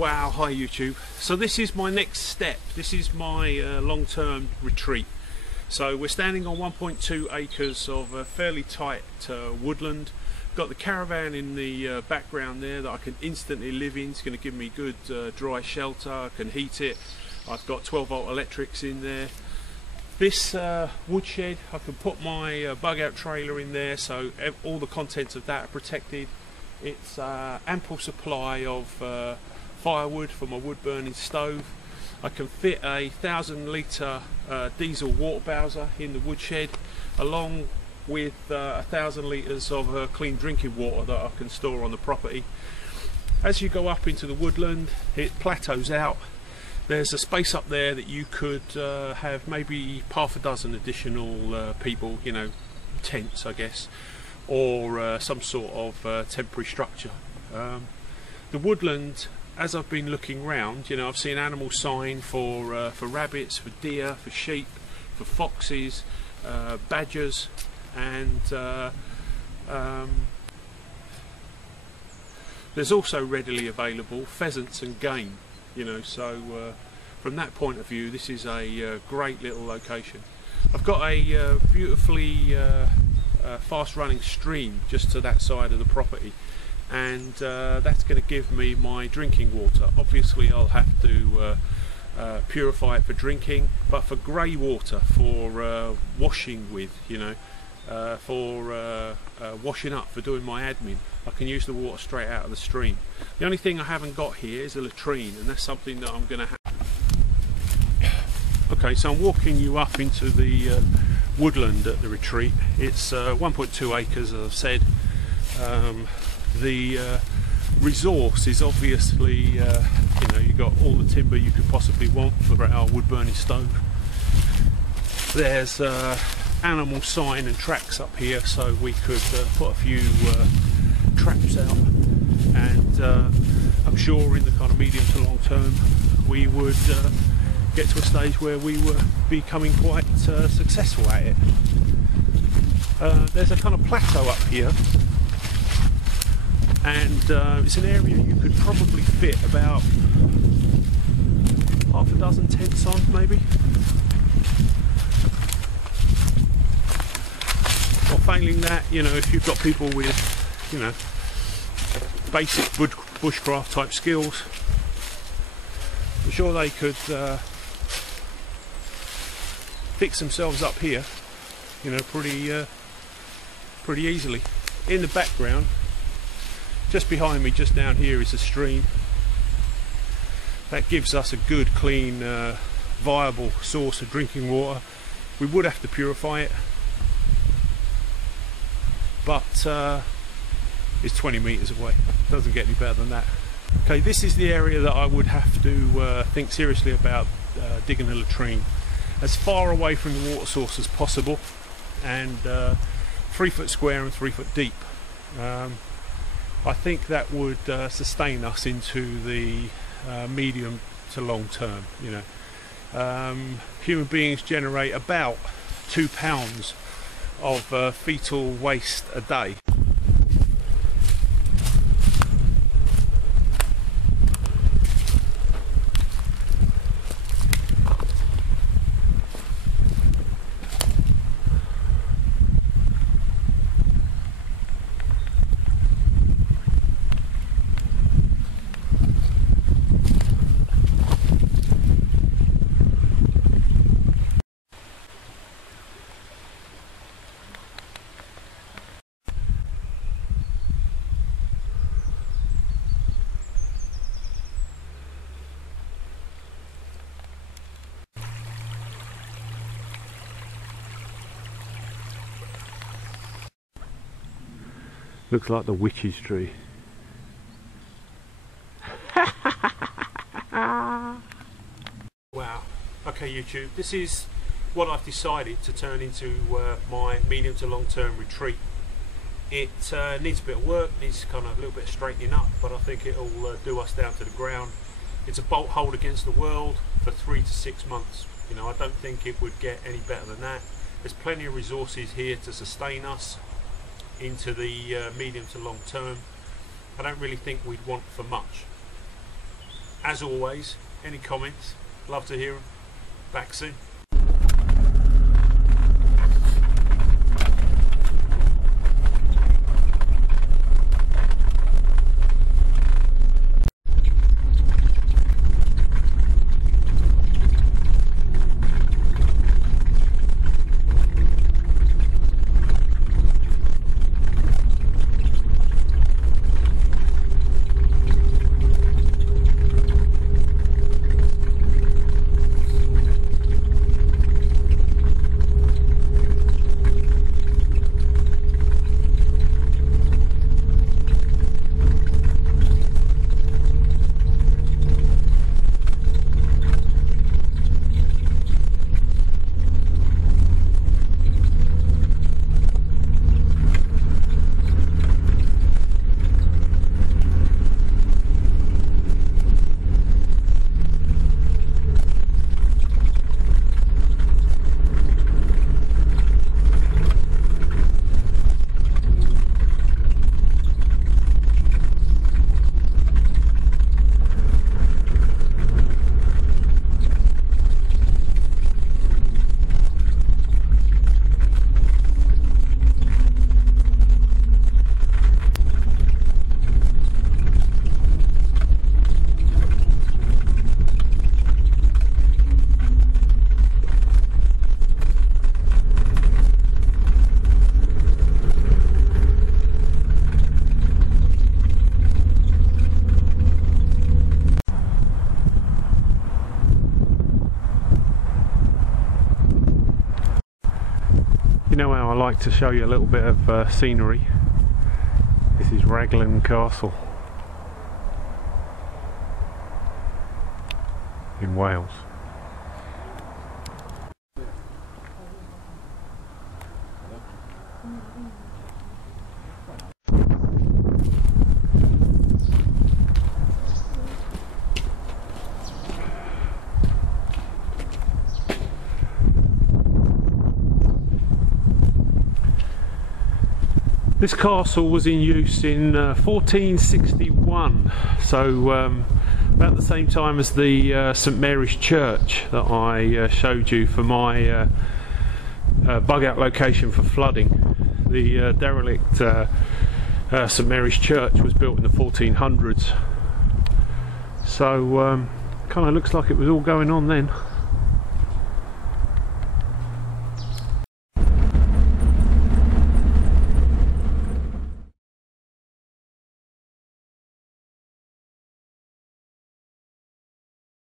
Wow, hi YouTube. So this is my next step. This is my long-term retreat. So we're standing on 1.2 acres of fairly tight woodland. Got the caravan in the background there that I can instantly live in. It's going to give me good dry shelter. I can heat it. I've got 12-volt electrics in there. This woodshed, I can put my bug-out trailer in there, so all the contents of that are protected. It's ample supply of firewood for my wood burning stove. I can fit a 1,000-litre diesel water bowser in the woodshed, along with 1,000 litres of clean drinking water that I can store on the property. As you go up into the woodland, it plateaus out. There's a space up there that you could have maybe half a dozen additional people, you know, tents I guess, or some sort of temporary structure. The woodland, as I've been looking round, you know, I've seen animal sign for rabbits, for deer, for sheep, for foxes, badgers, and there's also readily available pheasants and game, you know, so from that point of view this is a great little location. I've got a beautifully fast running stream just to that side of the property, and that's going to give me my drinking water. Obviously I'll have to purify it for drinking, but for grey water, for washing with, you know, for washing up, for doing my admin, I can use the water straight out of the stream. The only thing I haven't got here is a latrine, and that's something that I'm going to have. Okay, so I'm walking you up into the woodland at the retreat. It's 1.2 acres, as I've said. The resource is obviously, you know, you've got all the timber you could possibly want for our wood burning stove. There's animal sign and tracks up here, so we could put a few traps out, and I'm sure in the kind of medium to long term we would get to a stage where we were becoming quite successful at it. There's a kind of plateau up here, and it's an area you could probably fit about half a dozen tents on, maybe. Or failing that, you know, if you've got people with, you know, basic bushcraft type skills, I'm sure they could fix themselves up here, you know, pretty easily. In the background, just behind me, just down here, is a stream. That gives us a good, clean, viable source of drinking water. We would have to purify it, but it's 20 metres away. Doesn't get any better than that. Okay, this is the area that I would have to think seriously about digging a latrine, as far away from the water source as possible, and 3 foot square and 3 foot deep. I think that would sustain us into the medium to long term. You know, human beings generate about 2 pounds of fetal waste a day. Looks like the witch's tree. Wow. Okay YouTube, this is what I've decided to turn into my medium to long term retreat. It needs a bit of work, needs kind of a little bit of straightening up, but I think it'll do us down to the ground. It's a bolt hold against the world for 3 to 6 months. You know, I don't think it would get any better than that. There's plenty of resources here to sustain us into the medium to long term. I don't really think we'd want for much. as always, any comments, love to hear them. Back soon. You know how I like to show you a little bit of scenery. This is Raglan Castle in Wales. This castle was in use in 1461, so about the same time as the St Mary's Church that I showed you for my Bugout location for flooding. The derelict St Mary's Church was built in the 1400s, so kind of looks like it was all going on then.